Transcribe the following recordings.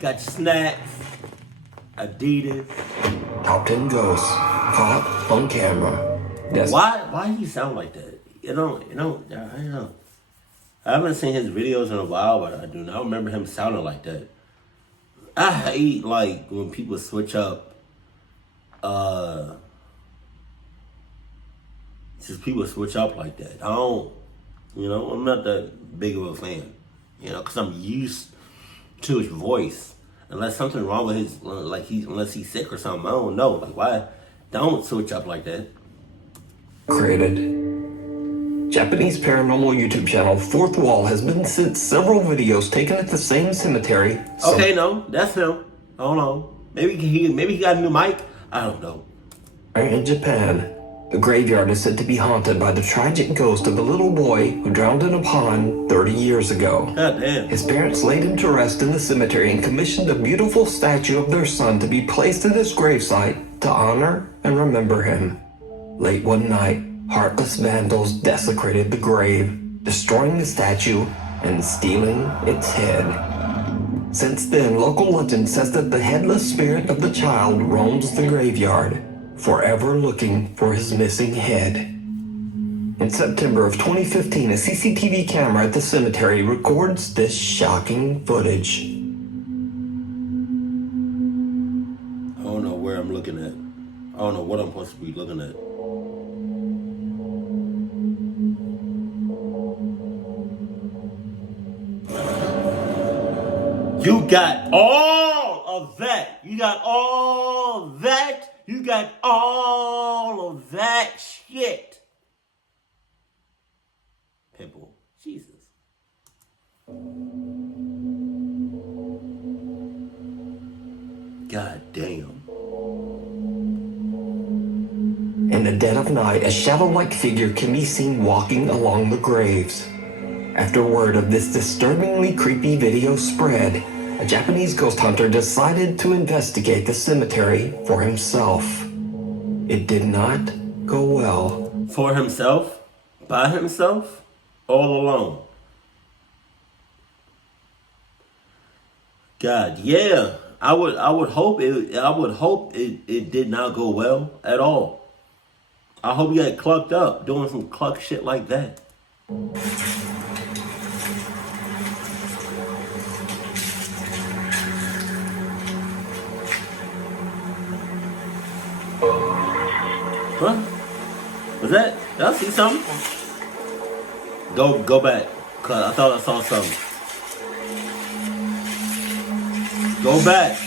Got snacks, Adidas. Top 10 ghosts caught on camera. Why he sound like that? I don't know. I haven't seen his videos in a while, but I do not remember him sounding like that. I hate like when people switch up just people switch up like that. I don't, I'm not that big of a fan, because I'm used to his voice. Unless something wrong with his, unless he's sick or something, I don't know. Like, why? Don't switch up like that. Created. Japanese paranormal YouTube channel Fourth Wall has been sent several videos taken at the same cemetery. Okay, no, that's him. I don't know. Maybe he got a new mic. I don't know. In Japan, the graveyard is said to be haunted by the tragic ghost of a little boy who drowned in a pond 30 years ago. God damn. His parents laid him to rest in the cemetery and commissioned a beautiful statue of their son to be placed at his gravesite to honor and remember him. Late one night, heartless vandals desecrated the grave, destroying the statue and stealing its head. Since then, local legend says that the headless spirit of the child roams the graveyard, forever looking for his missing head. In September of 2015, a CCTV camera at the cemetery records this shocking footage. I don't know where I'm looking at. I don't know what I'm supposed to be looking at. You got all of that. You got all that. You got all of that shit. Pitbull. Jesus. God damn. In the dead of night, a shadow-like figure can be seen walking along the graves. After word of this disturbingly creepy video spread, a Japanese ghost hunter decided to investigate the cemetery for himself. It did not go well. For himself? By himself? All alone? God, yeah. I would hope it did not go well at all. I hope he got clucked up doing some cluck shit like that. Huh? Was that? Did I see something? Go back. Cause I thought I saw something. Go back.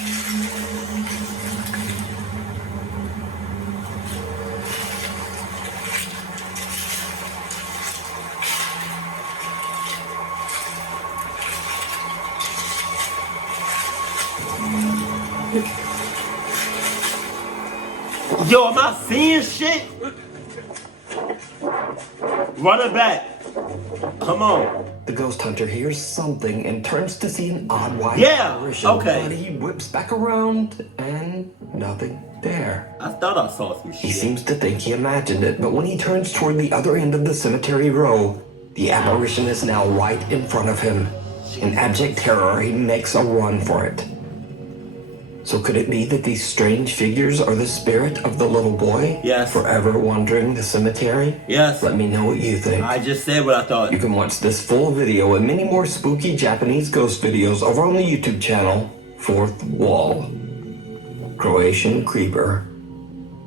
Yo, am I seeing shit? Run it back. Come on. The ghost hunter hears something and turns to see an odd white apparition. Okay. But he whips back around and nothing there. I thought I saw some shit. He seems to think he imagined it, but when he turns toward the other end of the cemetery row, the apparition is now right in front of him. In abject terror, he makes a run for it. So could it be that these strange figures are the spirit of the little boy? Yes. Forever wandering the cemetery? Yes. Let me know what you think. I just said what I thought. You can watch this full video and many more spooky Japanese ghost videos over on the YouTube channel, Fourth Wall. Croatian Creeper.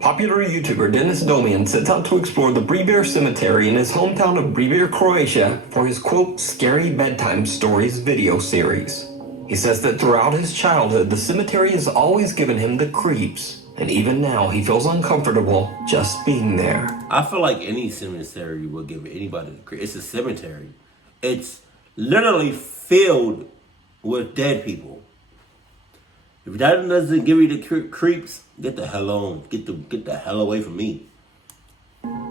Popular YouTuber Dennis Domian sets out to explore the Breber Cemetery in his hometown of Breber, Croatia for his quote, scary bedtime stories video series. He says that throughout his childhood, the cemetery has always given him the creeps, and even now he feels uncomfortable just being there. I feel like any cemetery will give anybody the creeps. It's a cemetery. It's literally filled with dead people. If that doesn't give you the creeps, get the hell on. Get the hell away from me.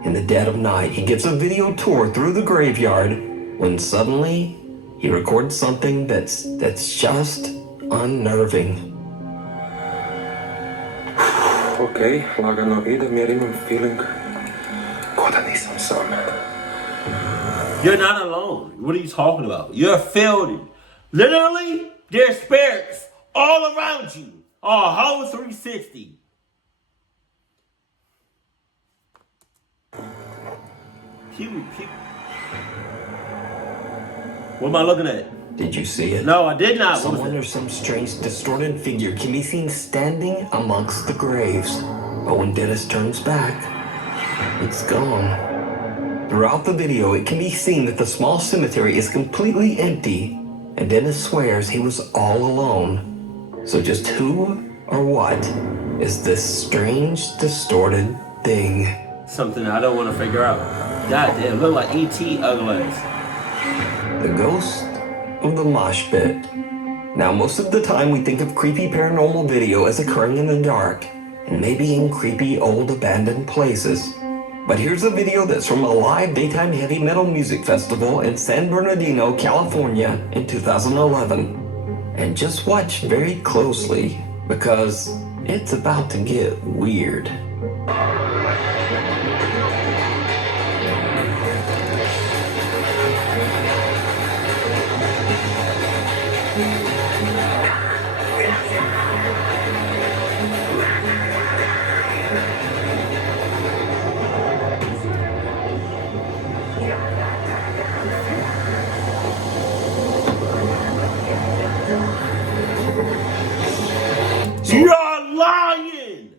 In the dead of night, he gives a video tour through the graveyard when suddenly he records something that's just unnerving. Okej, lagano idem jer imam feeling ko da nisam sam. You're not alone. What are you talking about? You're filled. Literally, there's spirits all around you. A whole 360. What am I looking at? Did you see it? No, I did not. Someone or some strange distorted figure can be seen standing amongst the graves. But when Dennis turns back, it's gone. Throughout the video, it can be seen that the small cemetery is completely empty, and Dennis swears he was all alone. So just who or what is this strange, distorted thing? Something I don't want to figure out. God damn, it look like E.T. Uglass. The ghost of the mosh pit. Now, most of the time we think of creepy paranormal video as occurring in the dark, and maybe in creepy old abandoned places. But here's a video that's from a live daytime heavy metal music festival in San Bernardino, California in 2011. And just watch very closely, because it's about to get weird. You're lying!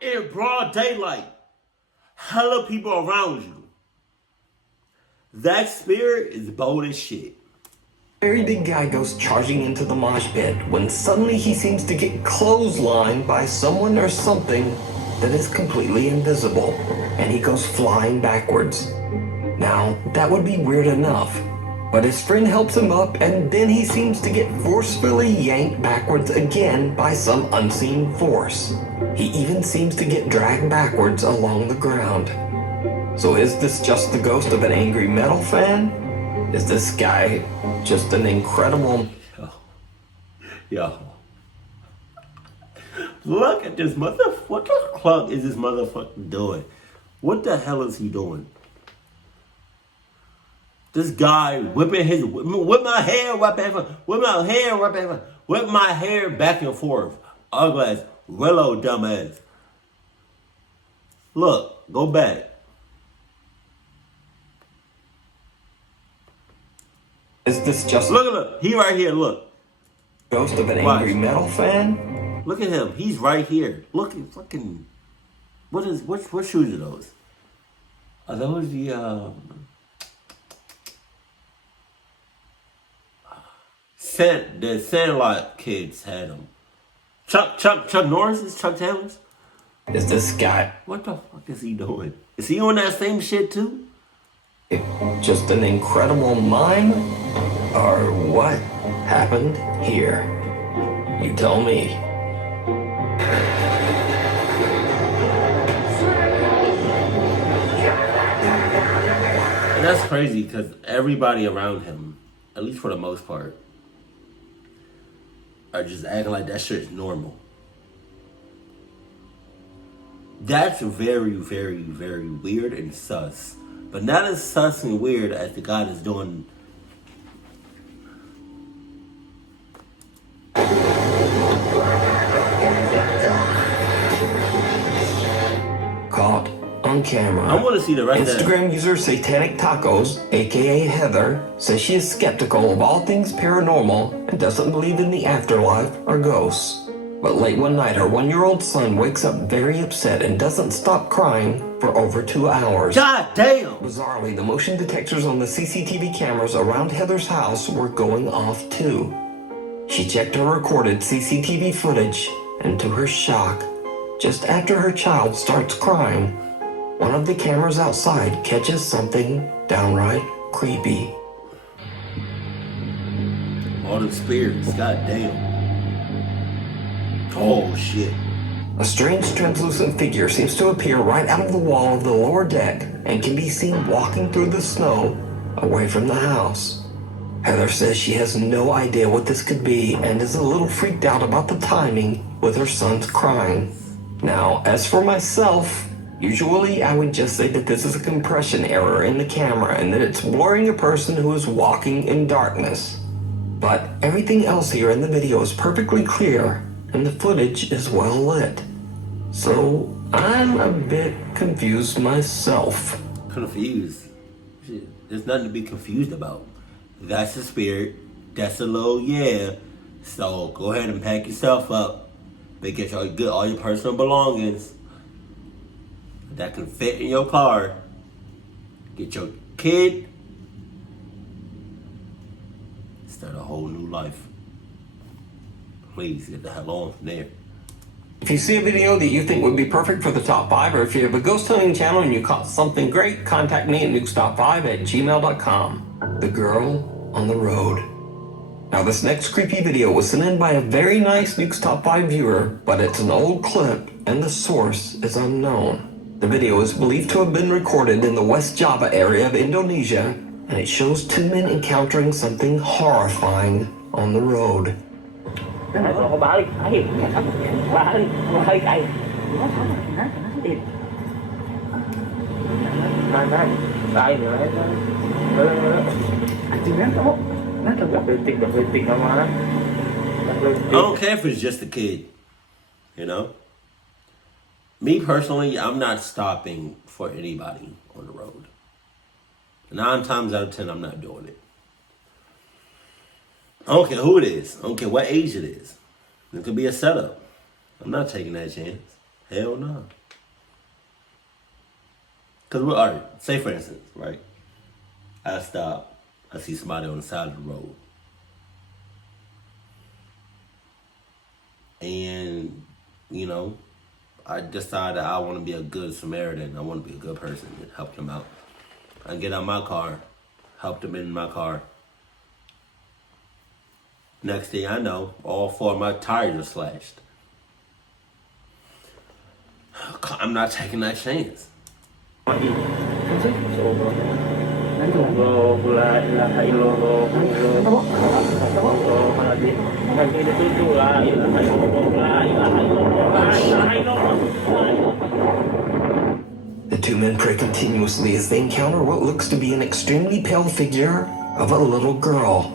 In broad daylight. Hella people around you. That spirit is bold as shit. Very big guy goes charging into the mosh pit when suddenly he seems to get clotheslined by someone or something that is completely invisible, and he goes flying backwards. Now, that would be weird enough, but his friend helps him up, and then he seems to get forcefully yanked backwards again by some unseen force. He even seems to get dragged backwards along the ground. So is this just the ghost of an angry metal fan? Is this guy just an incredible... Yo. Look at this motherfucker. What the fuck is this motherfucker doing? What the hell is he doing? This guy whip my hair back and forth. Ugly ass, Willow dumbass. Look, go back. Is this just... Look, he right here, look. Ghost of an angry metal fan? Look at him, he's right here. Look at fucking... What shoes are those? Are those the, the Sandlot kids had them. Chuck Norris's? Chuck Taylor's? Is this guy... What the fuck is he doing? Is he on that same shit too? Just an incredible mime? Or what happened here? You tell me. And that's crazy because everybody around him, at least for the most part, are just acting like that shit's normal. That's very, very, very weird and sus. But not as sus and weird as the guy that's doing... Caught on camera. I want to see the rest of that. Instagram user Satanic Tacos, aka Heather, says she is skeptical of all things paranormal and doesn't believe in the afterlife or ghosts. But late one night, her 1-year-old son wakes up very upset and doesn't stop crying for over 2 hours. God damn! Bizarrely, the motion detectors on the CCTV cameras around Heather's house were going off too. She checked her recorded CCTV footage, and to her shock, just after her child starts crying, one of the cameras outside catches something downright creepy. All them spirits, god damn. Oh shit. A strange translucent figure seems to appear right out of the wall of the lower deck and can be seen walking through the snow away from the house. Heather says she has no idea what this could be and is a little freaked out about the timing with her son's crying. Now, as for myself, Usually, I would just say that this is a compression error in the camera and that it's blurring a person who is walking in darkness. But everything else here in the video is perfectly clear, and the footage is well lit. So, I'm a bit confused myself. Confused? Shit, there's nothing to be confused about. That's the spirit. That's a little yeah. So go ahead and pack yourself up. Make sure you get all your personal belongings that can fit in your car. Get your kid. Start a whole new life. Please get the hell on from there. If you see a video that you think would be perfect for the top 5, or if you have a ghost hunting channel and you caught something great, contact me at nukestop5@gmail.com. The Girl on the Road. Now this next creepy video was sent in by a very nice Nukes Top 5 viewer, but it's an old clip and the source is unknown. The video is believed to have been recorded in the West Java area of Indonesia, and it shows two men encountering something horrifying on the road. I don't care if it's just a kid, you know? Me personally, I'm not stopping for anybody on the road. 9 times out of 10, I'm not doing it. I don't care who it is. I don't care what age it is. It could be a setup. I'm not taking that chance. Hell no. Because all right, say for instance, right? I stop. I see somebody on the side of the road. And, you know, I decided I want to be a good Samaritan. I want to be a good person and help them out. I get out my car, help them in my car. Next thing I know, all 4 of my tires are slashed. I'm not taking that chance. The two men pray continuously as they encounter what looks to be an extremely pale figure of a little girl.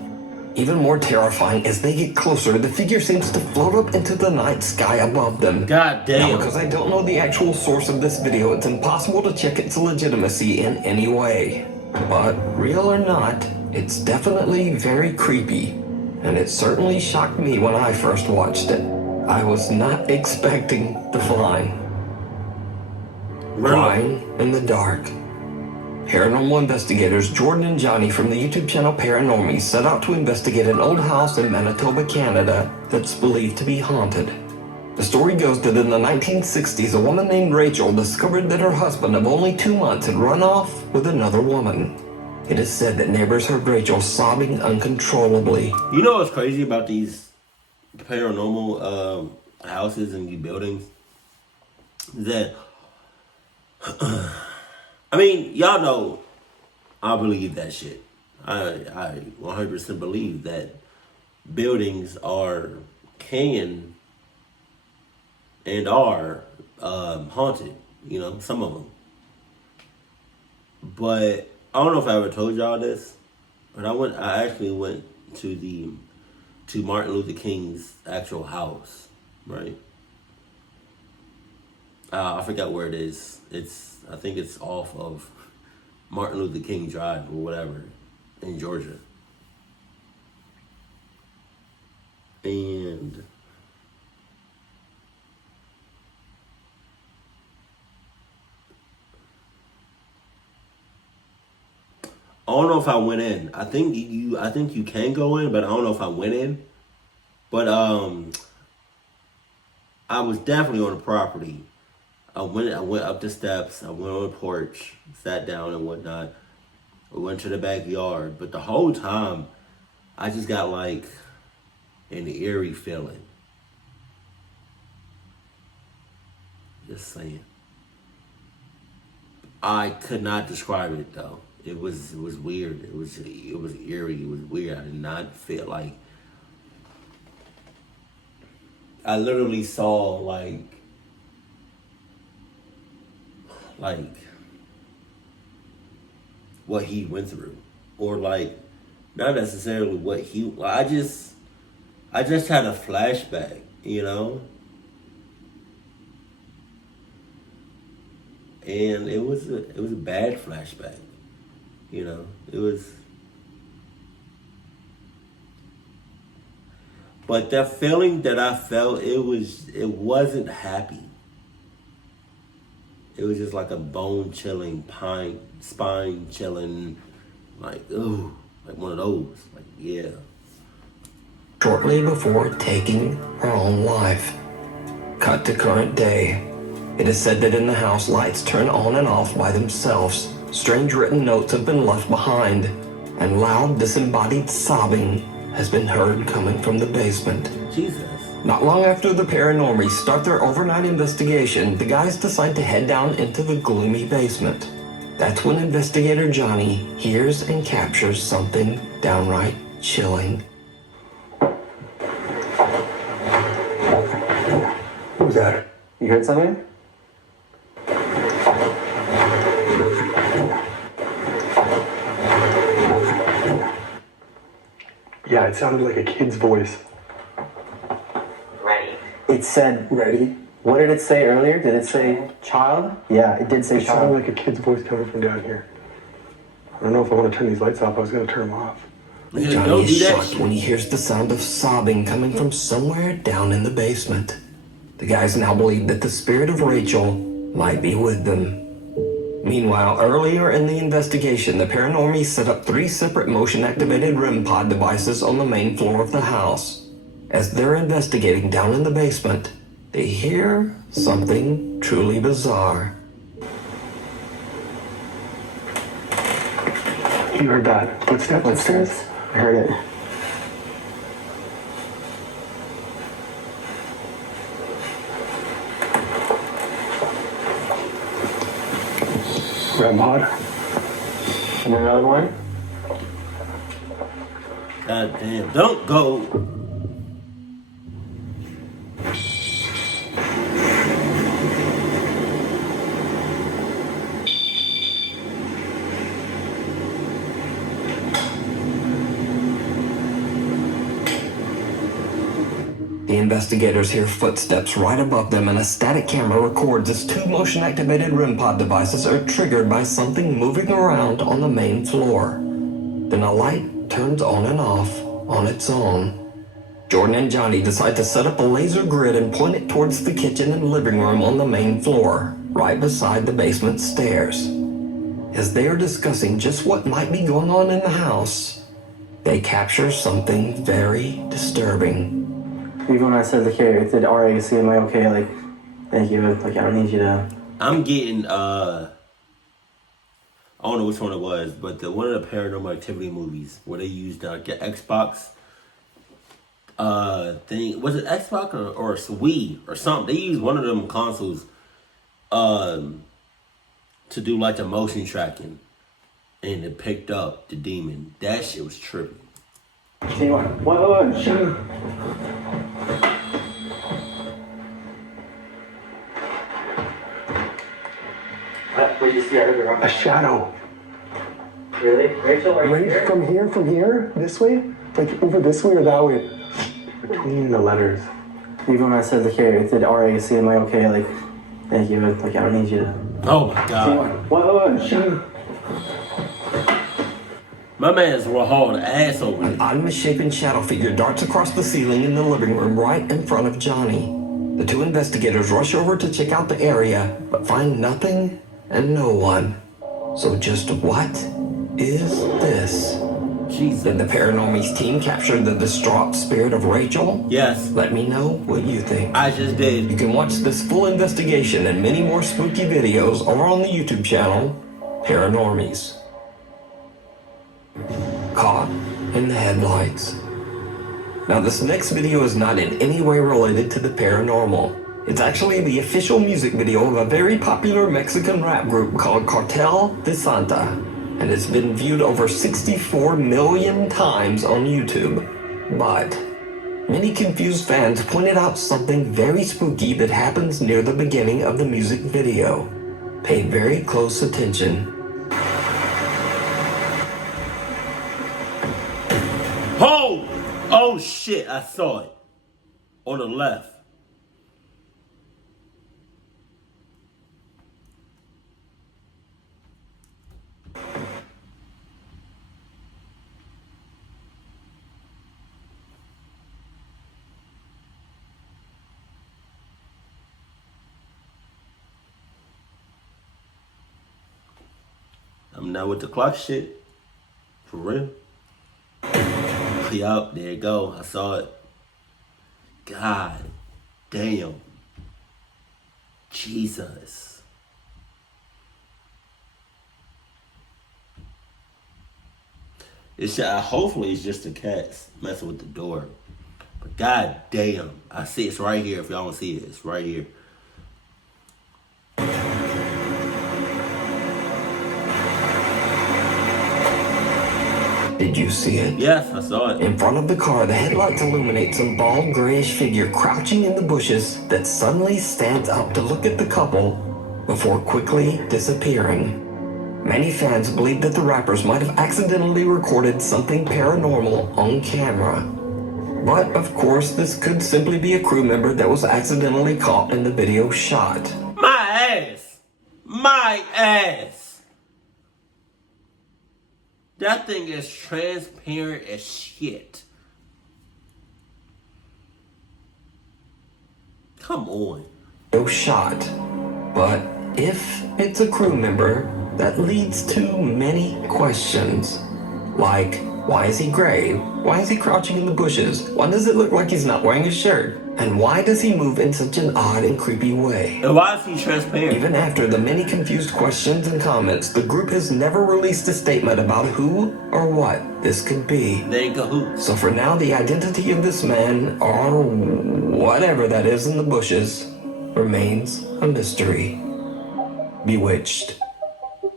Even more terrifying, as they get closer, the figure seems to float up into the night sky above them. God damn. Now, because I don't know the actual source of this video, it's impossible to check its legitimacy in any way. But, real or not, it's definitely very creepy. And it certainly shocked me when I first watched it. I was not expecting the find. Crying in the dark. Paranormal investigators Jordan and Johnny from the YouTube channel Paranormies set out to investigate an old house in Manitoba, Canada that's believed to be haunted. The story goes that in the 1960s, a woman named Rachel discovered that her husband of only 2 months had run off with another woman. It is said that neighbors heard Rachel sobbing uncontrollably. You know what's crazy about these paranormal houses and these buildings? That I mean, y'all know I believe that shit. I 100% believe that buildings can and are haunted. You know, some of them. But I don't know if I ever told y'all this, but I actually went to Martin Luther King's actual house, right? I forgot where it is. I think it's off of Martin Luther King Drive or whatever in Georgia. And I don't know if I went in. I think you can go in, but I don't know if I went in. But I was definitely on the property. I went up the steps, I went on the porch, sat down and whatnot. I went to the backyard, but the whole time I just got like an eerie feeling. Just saying. I could not describe it though. It was weird. It was eerie. It was weird. I did not feel like. I literally saw like like what he went through, or like not necessarily what he. I just had a flashback, you know, and it was a bad flashback, you know. It was, but that feeling that I felt, it wasn't happy. It was just like a bone chilling, spine chilling, like, ooh, like one of those. Like, yeah. Shortly before taking her own life. Cut to current day. It is said that in the house, lights turn on and off by themselves. Strange written notes have been left behind, and loud disembodied sobbing has been heard coming from the basement. Jesus. Not long after the paranormies start their overnight investigation, the guys decide to head down into the gloomy basement. That's when investigator Johnny hears and captures something downright chilling. What was that? You heard something? Yeah, it sounded like a kid's voice. Ready. It said Ready? What did it say earlier? Did it say child? Yeah, it did say It child. sounded like a kid's voice coming from down here. I don't know if I want to turn these lights off. I was going to turn them off. Yeah, Johnny don't is do that shocked shit. when he hears the sound of sobbing coming from somewhere down in the basement. The guys now believe that the spirit of Rachel might be with them. Meanwhile, earlier in the investigation, the paranormies set up 3 separate motion-activated REM pod devices on the main floor of the house. As they're investigating down in the basement, they hear something truly bizarre. You heard that? Footsteps upstairs? I heard it. Red mod? And another one? God damn. Don't go. The investigators hear footsteps right above them, and a static camera records as 2 motion-activated REM pod devices are triggered by something moving around on the main floor. Then a light turns on and off on its own. Jordan and Johnny decide to set up a laser grid and point it towards the kitchen and living room on the main floor, right beside the basement stairs. As they are discussing just what might be going on in the house, they capture something very disturbing. Even when I said, like, hey, it said RAC, am I okay? Like, thank you. Like, I don't need you to. I'm getting, I don't know which one it was, but one of the Paranormal Activity movies where they used like an Xbox thing. Was it Xbox or a Wii or something? They used one of them consoles to do like the motion tracking, and it picked up the demon. That shit was trippy. What? Shut up. What did you see? I heard it. A shadow. Really? Rachel, are you Right here? from here, this way? Like over this way or that way? Between the letters. Even when I said, like, hey, it said RAC, am I okay? Like, thank you. Like, I don't need you to. Oh my god. What? Shut up. My man's raw hard ass over An it. odd misshapen shadow figure darts across the ceiling in the living room right in front of Johnny. The 2 investigators rush over to check out the area, but find nothing and no one. So just what is this? Jesus. Did the Paranormies team capture the distraught spirit of Rachel? Yes, Let me know what you think. I just did. You can watch this full investigation and many more spooky videos over on the YouTube channel, Paranormies. Caught in the headlights. Now this next video is not in any way related to the paranormal. It's actually the official music video of a very popular Mexican rap group called Cartel de Santa, and it's been viewed over 64 million times on YouTube. But many confused fans pointed out something very spooky that happens near the beginning of the music video. paid very close attention. Oh! Oh shit, I saw it. On the left. I'm not with the clock shit. For real. Yup, there you go. I saw it. God damn. Jesus. Hopefully it's just the cats messing with the door. But god damn. I see it's right here. If y'all don't see it, it's right here. Did you see it? Yes, I saw it. In front of the car, the headlights illuminate some bald grayish figure crouching in the bushes that suddenly stands up to look at the couple before quickly disappearing. Many fans believe that the rappers might have accidentally recorded something paranormal on camera. But of course, this could simply be a crew member that was accidentally caught in the video shot. My ass! My ass! That thing is transparent as shit. Come on. No shot. But if it's a crew member, that leads to many questions. Like, why is he gray? Why is he crouching in the bushes? Why does it look like he's not wearing a shirt? And why does he move in such an odd and creepy way? And why is he transparent? Even after the many confused questions and comments, the group has never released a statement about who or what this could be. They ain't cahoots. So for now, the identity of this man, or whatever that is in the bushes, remains a mystery. Bewitched.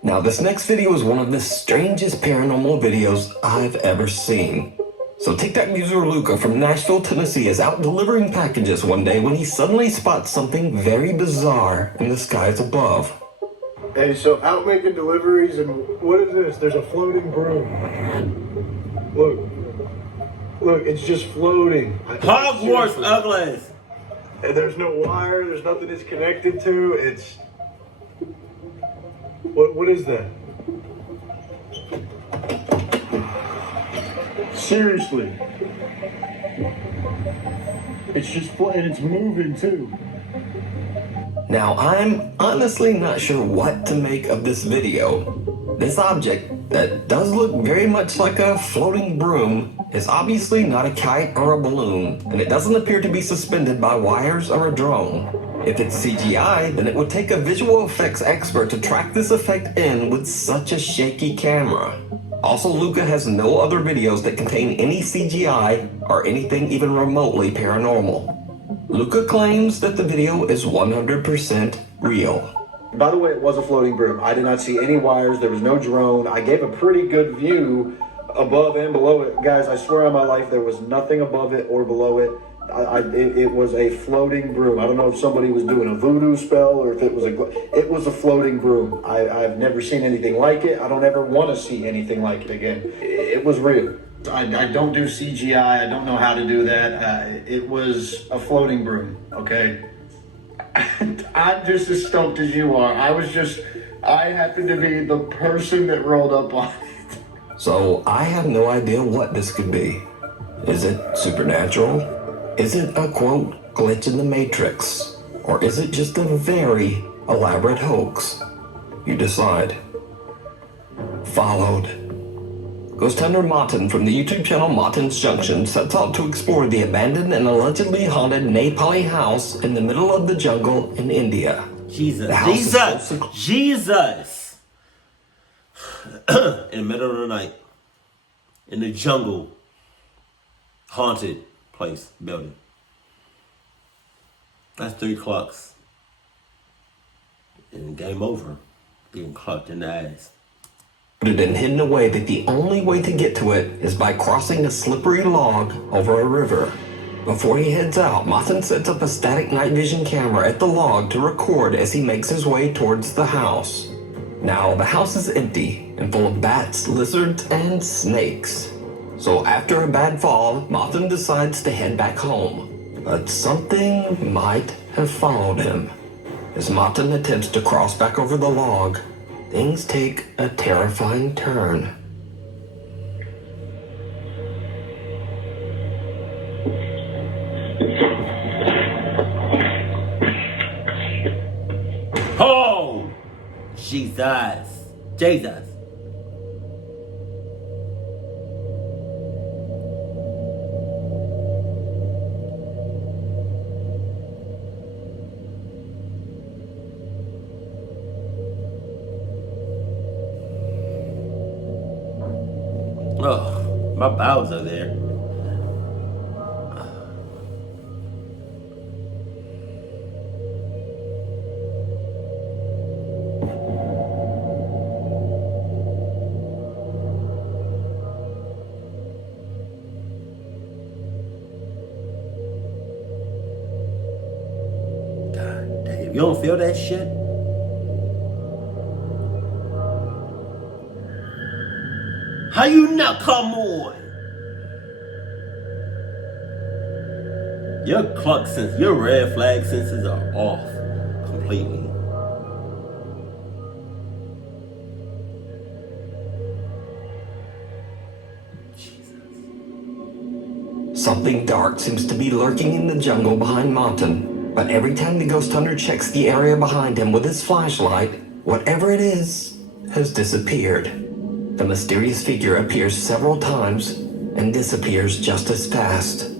Now, this next video is one of the strangest paranormal videos I've ever seen. So TikTok user Luca from Nashville, Tennessee is out delivering packages one day when he suddenly spots something very bizarre in the skies above. Hey, so out making deliveries, and what is this? There's a floating broom. Look, it's just floating. Hogwarts ugly. And there's no wire, there's nothing it's connected to, it's... What is that? Seriously. It's just and it's moving too. Now, I'm honestly not sure what to make of this video. This object, that does look very much like a floating broom, is obviously not a kite or a balloon, and it doesn't appear to be suspended by wires or a drone. If it's CGI, then it would take a visual effects expert to track this effect in with such a shaky camera. Also, Luca has no other videos that contain any CGI or anything even remotely paranormal. Luca claims that the video is 100% real. By the way, it was a floating broom. I did not see any wires. There was no drone. I gave a pretty good view above and below it. Guys, I swear on my life, there was nothing above it or below it. It was a floating broom. I don't know if somebody was doing a voodoo spell or if it was a floating broom. I've never seen anything like it. I don't ever want to see anything like it again. It was real. I don't do CGI. I don't know how to do that. It was a floating broom, okay? I'm just as stoked as you are. I happened to be the person that rolled up on it. So I have no idea what this could be. Is it supernatural? Is it a, quote, glitch in the Matrix? Or is it just a very elaborate hoax? You decide. Followed. Ghost hunter Martin from the YouTube channel Martin's Junction sets out to explore the abandoned and allegedly haunted Nepali house in the middle of the jungle in India. Jesus. The house Jesus. In the middle of the night. In the jungle. Haunted place, building. That's 3 clocks. And game over. Getting clocked in the ass. And hidden away that the only way to get to it is by crossing a slippery log over a river. Before he heads out, Martin sets up a static night vision camera at the log to record as he makes his way towards the house. Now, the house is empty and full of bats, lizards, and snakes. So after a bad fall, Martin decides to head back home. But something might have followed him. As Martin attempts to cross back over the log, things take a terrifying turn. Oh! Jesus. Jesus. Oh, my bowels are there. God damn, you don't feel that shit? How you not? Come on. Your clock sense, your red flag senses are off completely. Something dark seems to be lurking in the jungle behind Martin, but every time the ghost hunter checks the area behind him with his flashlight, whatever it is has disappeared. The mysterious figure appears several times and disappears just as fast.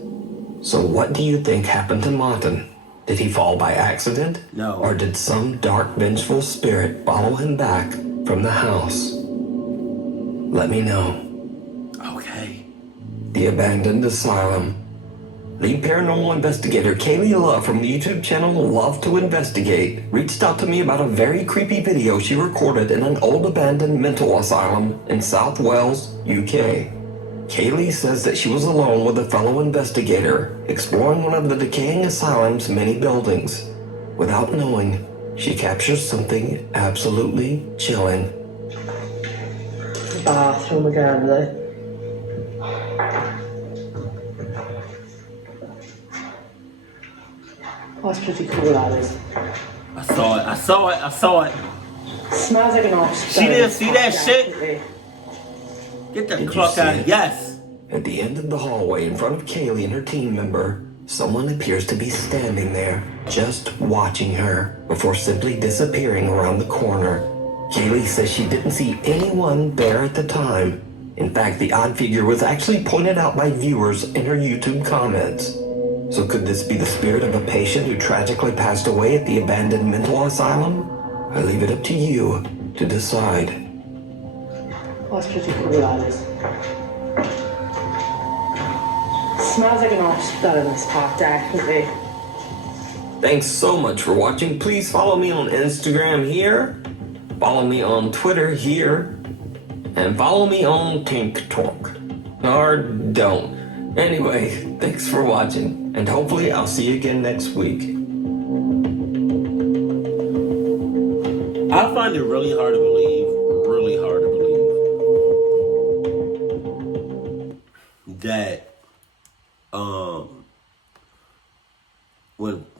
So what do you think happened to Martin? Did he fall by accident? No. Or did some dark, vengeful spirit follow him back from the house? Let me know. Okay. The Abandoned Asylum. Lead paranormal investigator Kaylee Love from the YouTube channel Love to Investigate reached out to me about a very creepy video she recorded in an old abandoned mental asylum in South Wales, UK. Kaylee says that she was alone with a fellow investigator exploring one of the decaying asylum's many buildings. Without knowing, she captures something absolutely chilling. Bathroom again, really. Oh, that's pretty cool, that is. I saw it. Smells like an off. She didn't see that shit? Get the Did you clock see out. it? Yes. At the end of the hallway in front of Kaylee and her team member, someone appears to be standing there, just watching her, before simply disappearing around the corner. Kaylee says she didn't see anyone there at the time. In fact, the odd figure was actually pointed out by viewers in her YouTube comments. So could this be the spirit of a patient who tragically passed away at the abandoned mental asylum? I leave it up to you to decide. Oh, that's pretty cool, that is. Smells like an hospital in this part, definitely. Thanks so much for watching. Please follow me on Instagram here, follow me on Twitter here, and follow me on TikTok. Or don't. Anyway, thanks for watching, and hopefully I'll see you again next week. I find it really hard to believe, that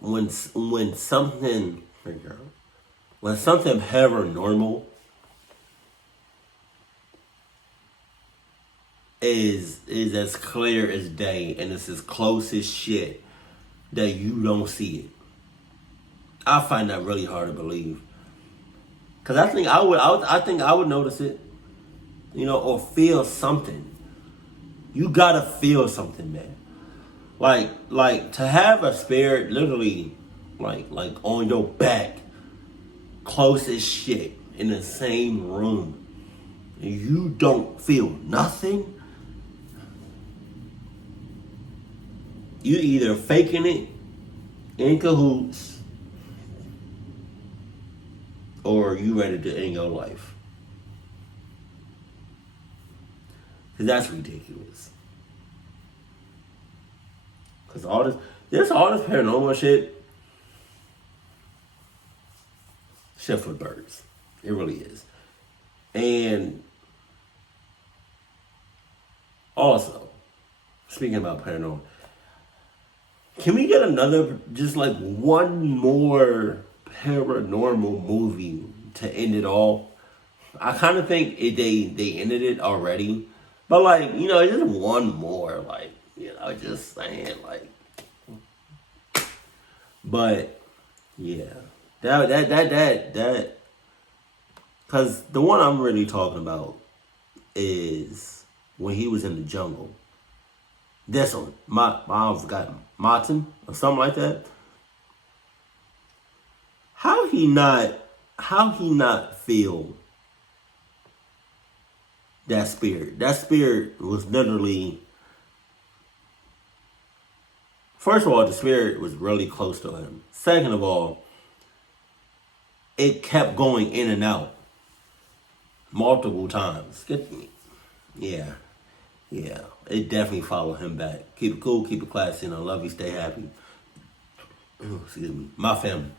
when something paranormal is as clear as day and it's as close as shit that you don't see it. I find that really hard to believe. Cause I think I would notice it, or feel something. You gotta feel something, man. Like to have a spirit literally, like on your back, close as shit, in the same room, and you don't feel nothing. You either faking it, in cahoots, or you ready to end your life. Cause that's ridiculous. Cause there's all this paranormal shit for birds. It really is. And also, speaking about paranormal, can we get another, just like one more paranormal movie to end it all? I kind of think they ended it already, but like, you know, just one more, like, you know, just saying, like, but yeah, that, because the one I'm really talking about is when he was in the jungle. This one, I forgot, Martin or something like that. How he not feel that spirit? That spirit was literally, first of all, the spirit was really close to him. Second of all, it kept going in and out multiple times. Yeah. It definitely followed him back. Keep it cool, keep it classy, and I love you, stay happy. Excuse me. My family.